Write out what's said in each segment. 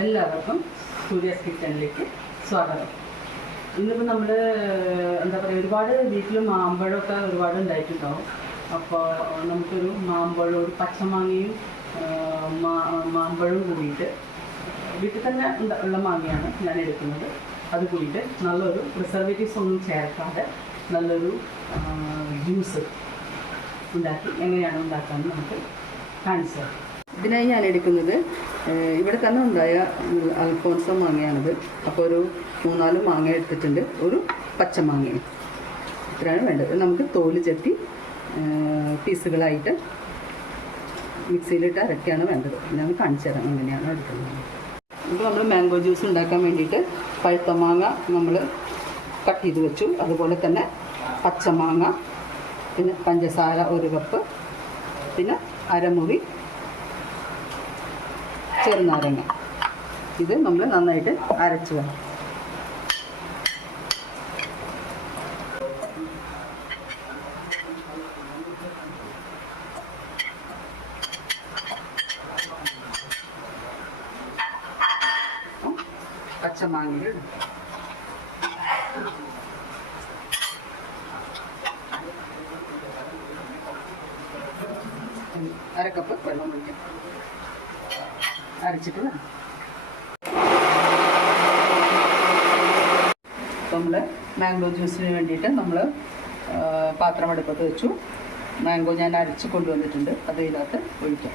എല്ലാവർക്കും സൂര്യാസ് കിച്ചണിലേക്ക് സ്വാഗതം. ഇന്നിപ്പോൾ നമ്മൾ എന്താ പറയുക, ഒരുപാട് വീട്ടിൽ മാമ്പഴമൊക്കെ ഒരുപാട് ഉണ്ടായിട്ടുണ്ടാവും. അപ്പോൾ നമുക്കൊരു മാമ്പഴം, ഒരു പച്ചമാങ്ങയും മാമ്പഴവും കൂടിയിട്ട്, വീട്ടിൽ തന്നെ ഉള്ള മാങ്ങയാണ് ഞാൻ എടുക്കുന്നത്. അത് കൂടിയിട്ട് നല്ലൊരു പ്രിസർവേറ്റീവ്സ് ഒന്നും ചേർക്കാതെ നല്ലൊരു ജ്യൂസ് ഉണ്ടാക്കി എങ്ങനെയാണ് ഉണ്ടാക്കാമെന്ന് നമുക്ക് കാണിച്ചു തരാം. ഇതിനായി ഞാൻ എടുക്കുന്നത് ഇവിടെ തന്നെ ഉണ്ടായ അൽഫോൺസോ മാങ്ങയാണിത്. അപ്പോൾ ഒരു 3-4 മാങ്ങ എടുത്തിട്ടുണ്ട്, ഒരു പച്ചമാങ്ങയും. ഇത്രയാണ് വേണ്ടത്. നമുക്ക് തോല് ചെത്തി പീസുകളായിട്ട് മിക്സിയിലിട്ട് അരക്കുകയാണ് വേണ്ടത്. ഞാൻ കാണിച്ചു തരാം എങ്ങനെയാണ് എടുക്കുന്നത്. ഇപ്പോൾ നമ്മൾ മാംഗോ ജ്യൂസ് ഉണ്ടാക്കാൻ വേണ്ടിയിട്ട് പഴുത്ത മാങ്ങ നമ്മൾ കട്ട് ചെയ്ത് വെച്ചു. അതുപോലെ തന്നെ പച്ചമാങ്ങ, പിന്നെ പഞ്ചസാര 1 കപ്പ്, പിന്നെ അരമുറി ചെറുനാരങ്ങ. ഇത് നമ്മൾ നന്നായിട്ട് അരച്ച് വേണം. പച്ചമാങ്ങ അരക്കപ്പ് വെള്ളം ഒഴിക്കാം. അരച്ചിട്ട് വേണം. നമ്മൾ മാംഗോ ജ്യൂസിന് വേണ്ടിയിട്ട് നമ്മൾ പാത്രം അടുപ്പത്ത് വെച്ചു. മാംഗോ ഞാൻ അരച്ച് കൊണ്ടുവന്നിട്ടുണ്ട്, അത് ഇതിനകത്ത് ഒഴിക്കാം.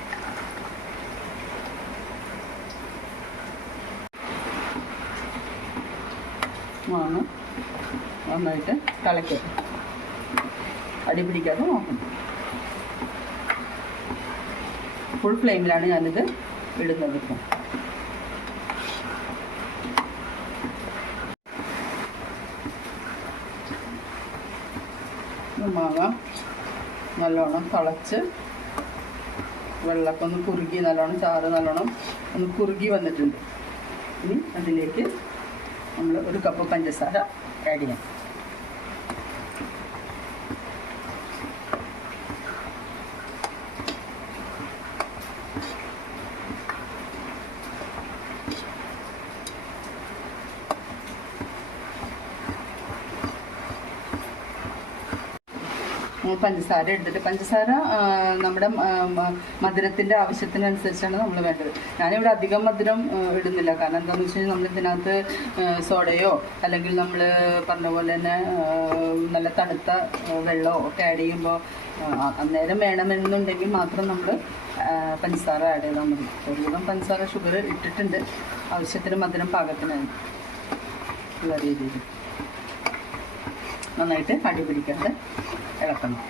മാങ്ങ നന്നായിട്ട് തിളയ്ക്കാം, അടി പിടിക്കാതെ നോക്കണം. ഫുൾ ഫ്ലെയിമിലാണ് ഞാനിത് ഇടുന്നത്. ഇപ്പം മാങ്ങ നല്ലോണം തിളച്ച് വെള്ളമൊക്കെ ഒന്ന് കുറുകി, നല്ലോണം ചാറ് നല്ലോണം ഒന്ന് കുറുകി വന്നിട്ടുണ്ട്. ഇനി അതിലേക്ക് നമ്മൾ 1 കപ്പ് പഞ്ചസാര ആഡ് ചെയ്യാം. പഞ്ചസാര എടുത്തിട്ട്, പഞ്ചസാര നമ്മുടെ മധുരത്തിൻ്റെ ആവശ്യത്തിനനുസരിച്ചാണ് നമ്മൾ വേണ്ടത്. ഞാനിവിടെ അധികം മധുരം ഇടുന്നില്ല. കാരണം എന്താണെന്ന് വെച്ച് കഴിഞ്ഞാൽ നമ്മൾ ഇതിനകത്ത് സോഡയോ അല്ലെങ്കിൽ നമ്മൾ പറഞ്ഞ പോലെ തന്നെ നല്ല തണുത്ത വെള്ളമോ ഒക്കെ ആഡ് ചെയ്യുമ്പോൾ അന്നേരം വേണമെന്നുണ്ടെങ്കിൽ മാത്രം നമ്മൾ പഞ്ചസാര ആഡ് ചെയ്താൽ മതി. ഒരുവിധം പഞ്ചസാര ഷുഗർ ഇട്ടിട്ടുണ്ട്, ആവശ്യത്തിന് മധുരം പാകത്തിനായി ഉള്ള രീതിയിൽ നന്നായിട്ട് അടി പിടിക്കാതെ ഇളക്കണം.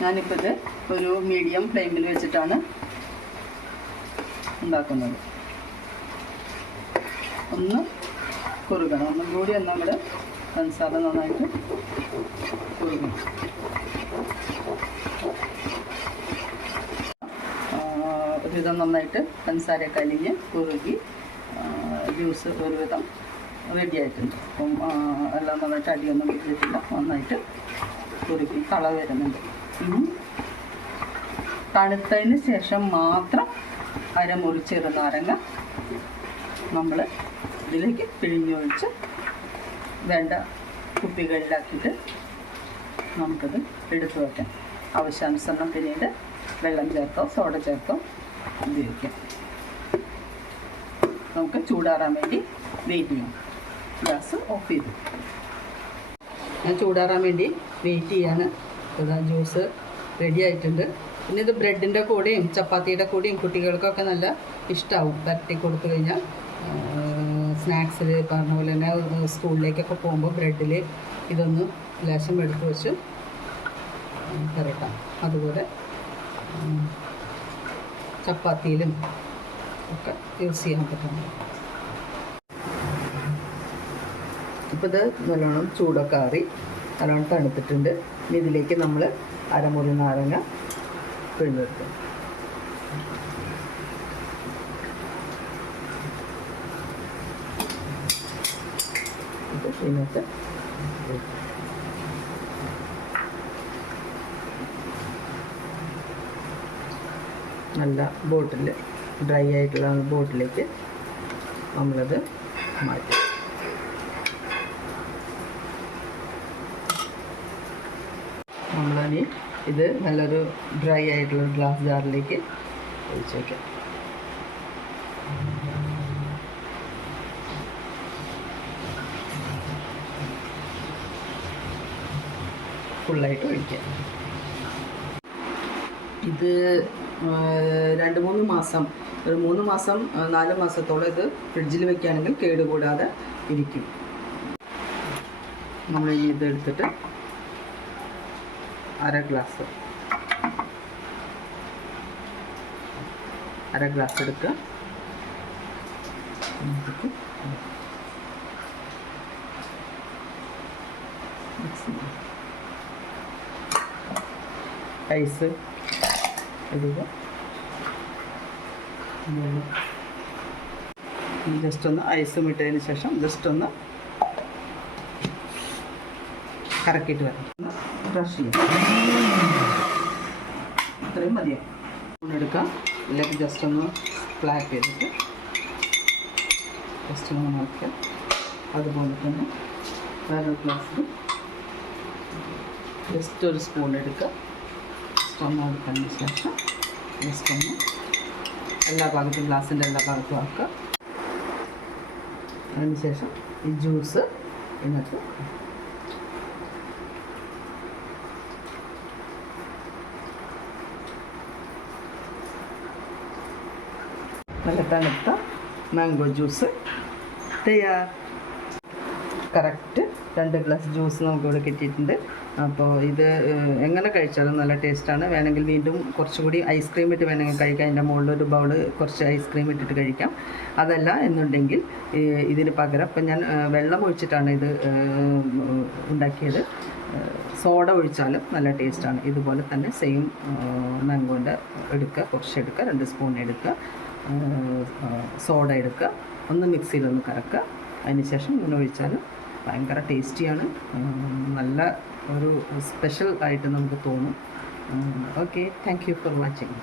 ഞാനിപ്പോൾ ഇത് ഒരു മീഡിയം ഫ്ലെയിമിൽ വെച്ചിട്ടാണ് ഉണ്ടാക്കുന്നത്. ഒന്ന് കുറുകണം, ഒന്നും കൂടി നമ്മുടെ പഞ്ചസാര നന്നായിട്ട് കുറുകണം. ഒരുവിധം നന്നായിട്ട് പഞ്ചസാരയൊക്കെ അലിഞ്ഞ് കുറുകി ജ്യൂസ് ഒരുവിധം റെഡി ആയിട്ടുണ്ട്. അപ്പം എല്ലാം നന്നായിട്ട് അടിയൊന്നും പിടിച്ചിട്ടില്ല, നന്നായിട്ട് കുറുക്കി കള വരുന്നുണ്ട്. തണുത്തതിന് ശേഷം മാത്രം അരമുറി ചെറുനാരങ്ങ നമ്മൾ ഇതിലേക്ക് പിഴിഞ്ഞൊഴിച്ച് വേണ്ട കുപ്പികളിലാക്കിയിട്ട് നമുക്കത് എടുത്തു വയ്ക്കാം. ആവശ്യാനുസരണം പിന്നീട് വെള്ളം ചേർത്തോ സോഡ ചേർത്തോ ഉപയോഗിക്കാം. നമുക്ക് ചൂടാറാൻ വേണ്ടി വെയിറ്റ് ചെയ്യാം. ഗ്യാസ് ഓഫ് ചെയ്തു. ഞാൻ ചൂടാറാൻ വേണ്ടി വെയിറ്റ് ചെയ്യാണ്. ഇതാ ജ്യൂസ് റെഡി ആയിട്ടുണ്ട്. പിന്നെ ഇത് ബ്രെഡിൻ്റെ കൂടെയും ചപ്പാത്തിയുടെ കൂടെയും കുട്ടികൾക്കൊക്കെ നല്ല ഇഷ്ടമാവും. തട്ടി കൊടുത്തു കഴിഞ്ഞാൽ സ്നാക്സിൽ പറഞ്ഞ പോലെ തന്നെ സ്കൂളിലേക്കൊക്കെ പോകുമ്പോൾ ബ്രെഡിൽ ഇതൊന്ന് ലേശം എടുത്ത് വെച്ച് തരട്ടാം. അതുപോലെ ചപ്പാത്തിയിലും ഒക്കെ യൂസ് ചെയ്യാൻ പറ്റുന്നു. ഇപ്പോൾ ഇത് നല്ലോണം ചൂടൊക്കെ ആറി നല്ലോണം തണുത്തിട്ടുണ്ട്. ഇനി ഇതിലേക്ക് നമ്മൾ അരമുറി നാരങ്ങ പിഴിഞ്ഞെടുക്കും. ഇത് ഇതിനകത്ത് നല്ല ബോട്ടിൽ ഡ്രൈ ആയിട്ടുള്ള ബോട്ടിലേക്ക് നമ്മളത് മാറ്റും. നമ്മളിനി ഇത് നല്ലൊരു ഡ്രൈ ആയിട്ടുള്ള ഗ്ലാസ് ജാറിലേക്ക് ഒഴിച്ച് വയ്ക്കാം. ഫുള്ളായിട്ട് ഒഴിക്കാം. ഇത് 2-3 മാസം, ഒരു 3 മാസം 4 മാസത്തോളം ഇത് ഫ്രിഡ്ജിൽ വെക്കുകയാണെങ്കിൽ കേടുകൂടാതെ ഇരിക്കും. നമ്മളിനി ഇത് എടുത്തിട്ട് അര ഗ്ലാസ് എടുക്കുക. ഐസ് ഇടുക. ജസ്റ്റ് ഒന്ന് ഐസും ഇട്ടതിന് ശേഷം ജസ്റ്റ് ഒന്ന് കറക്കിയിട്ട് വരണം. ബ്രഷ് ചെയ്യാം. ഇത്രയും മതിയാവും. എടുക്കാം. ഇതിലേക്ക് ജസ്റ്റ് ഒന്ന് ഫ്ലാറ്റ് ചെയ്തിട്ട് ജസ്റ്റ് ഒന്ന് നോക്കുക. അതുപോലെ തന്നെ വേറെ ഗ്ലാസ്സിൽ ജസ്റ്റ് ഒരു സ്പൂൺ എടുക്കുക. ജസ്റ്റ് ഒന്ന് എടുത്തതിന് ശേഷം ജസ്റ്റ് ഒന്ന് എല്ലാ ഭാഗത്തും ഗ്ലാസിൻ്റെ എല്ലാ ഭാഗത്തും ആക്കുക. അതിന് ശേഷം ഈ ജ്യൂസ് ഇതിനകത്ത് നല്ല തണുത്ത മാംഗോ ജ്യൂസ് തയ്യാർ. കറക്റ്റ് 2 ഗ്ലാസ് ജ്യൂസ് നമുക്കിവിടെ കിട്ടിയിട്ടുണ്ട്. അപ്പോൾ ഇത് എങ്ങനെ കഴിച്ചാലും നല്ല ടേസ്റ്റാണ്. വേണമെങ്കിൽ വീണ്ടും കുറച്ചുകൂടി ഐസ്ക്രീം ഇട്ട് വേണമെങ്കിൽ കഴിക്കാം. അതിൻ്റെ മുകളിലൊരു ബൗള് കുറച്ച് ഐസ്ക്രീം ഇട്ടിട്ട് കഴിക്കാം. അതല്ല എന്നുണ്ടെങ്കിൽ ഇതിന് പകരം ഇപ്പം ഞാൻ വെള്ളം ഒഴിച്ചിട്ടാണ് ഇത് ഉണ്ടാക്കിയത്. സോഡ ഒഴിച്ചാലും നല്ല ടേസ്റ്റാണ്. ഇതുപോലെ തന്നെ സെയിം മാംഗോൻ്റെ എടുക്കുക, കുറച്ചെടുക്കുക, 2 സ്പൂൺ എടുക്കുക, സോഡ എടുക്കുക, ഒന്ന് മിക്സിയിലൊന്ന് കറക്കുക. അതിന് ശേഷം ഇങ്ങനെ ഒഴിച്ചാൽ ഭയങ്കര ടേസ്റ്റിയാണ്. നല്ല ഒരു സ്പെഷ്യൽ ആയിട്ട് നമുക്ക് തോന്നും. Okay, thank you for watching.